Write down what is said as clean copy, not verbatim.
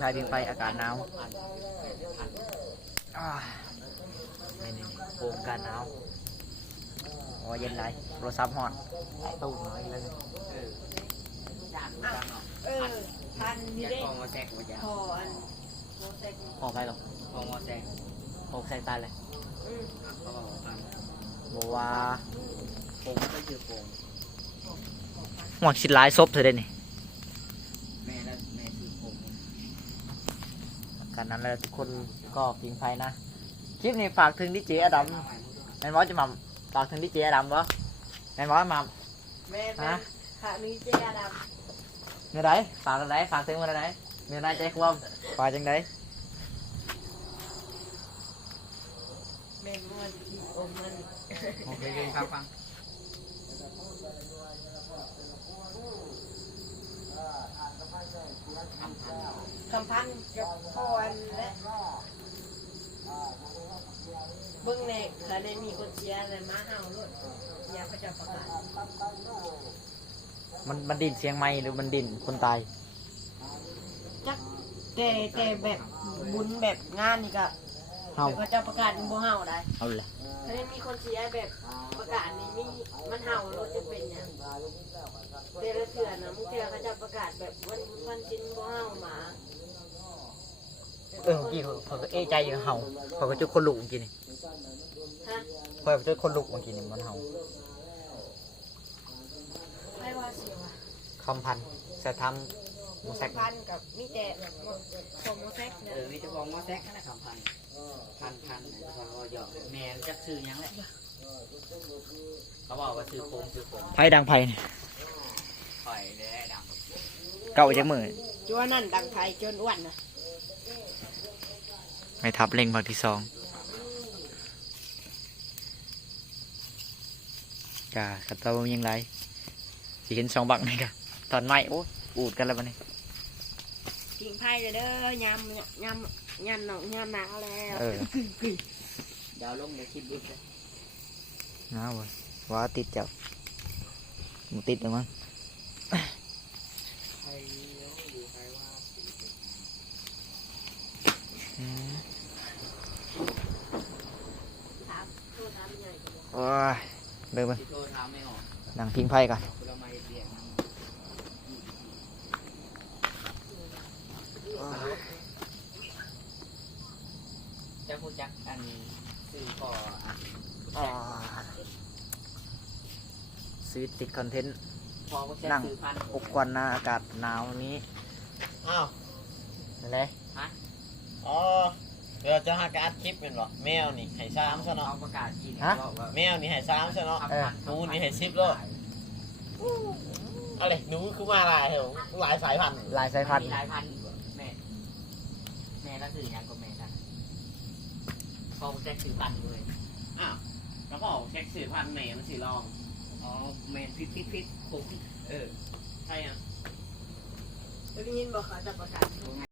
ไฟอากาศหนาวนี่โครงการหนาวโอ้เย็นไรโทรศัพท์ฮอตตู้น้อยเลยพันนี่เด้ พอมาแซกมาจ้ะ พออันโมเสก ออกไปหรอ พอมาแซก ออกใส่ตาเลย เขาบอกพัน บอกว่า ผมก็คือผม หวังชิดร้ายซบเธอได้นี่ แม่และแม่คือผม การนั้นแล้วทุกคนก็กินไฟนะคลิปนี้ฝากถึงดิเจอดัมแมนบอสจะมาฝากถึงดิเจอดัมวะแมนบอสมา แม่เป็นขานี้เจ๊ด เมื่อไรฝากอะไรฝากถึงเมื่อไรเมื่อไรใจความฝากจังได ำแม่มันที่อมมัน โอเคฟังฟัง คำพันกับพ่ออันและเบิ้งเน่ถ้าได้มีคนเชียร์อะไรมาเห่าด้วยอยากเขาจะประกาศ มันดินเสียงไม้หรือมันดินคนตาย จักแต่แบบบุญแบบงานนี่ก็ เฮา เขาจะประกาศเป็นบ่เห่าได้ เอาละ ถ้าได้มีคนเชียร์แบบประกาศนี่มีมันเห่ารถจะเป็นอย่างเดรัเถื่อนนะมึงเถื่อเขาจะประกาศแบบวันชิ้นบ่เห่าหมา เมื่อกี้เขาก็เอะใจอยู่เฮาเขาก็จุดคนลุกเมื่อกี้นี่ ฮะ เขาก็จุดคนลุกเมื่อกี้นี่มันเฮา ไม่ว่าเสียวะ คำพันจะทำมูแซก พันกับมีแต่ผมโมแซกเนี่ย มีเจ้าของมาแซกนะครับพันเขาหยอกแม่จะซื้อยังแหละเขาบอกว่าซื้อผม ไฟดังไฟนี่ ปล่อยเลยดับ เก่าจังมือ จัวนั่นดังไทยจนอ้วนนะ ไม่ทับเล็งภาคที่สองกะขัดตัวมันยังไรสิเห็นสองบักนี่กะตอนไม้โอ้อูดกันแล้ววันนี้ กิ่งไผ่เลยเด้อยำหนองยำหนาวแล้ว เออ เดี๋ยวลงในคลิปดูสิ น้าเว้ยว่าติดจับมึงติดหรือมั้ง ใครอยู่ใครว่า ถามตัวถามใหญ่ โอ้ยเดินไป ที่โทรถามไม่ออก นั่งพิงไพ่ก่อน เราไม่เรียกมันจะพูดจักอันซื้อก่ออัน ชีวิตติดคอนเทนต์ พอก็จะซื้อพัน อบควันนะอากาศหนาวนี้ อ้าว อะไร อ๋อเดี๋ยวจะหากอัดคลิปเป็นบ่แมวนี่ให้ซ้ำซะเนาะ เขาประกาศกินบอกว่า แมวนี่ให้ซ้ำซะเนาะ หนูนี่ให้10โล อะไรหนูคือมาหลายเหรอหลายสายพันธุ์ ลายสายพันธุ์ มีหลายพันแม่ก็ซื้อยังก็แม่กันพอแจ็คซื้อพันเลย อ้าวแล้วก็ออกเช็คสื่อพันธุ์แม่มันสิลอง อ๋อแมนพิษผม ใช่อ่ะ ได้ยินบอกเขาจะประกาศ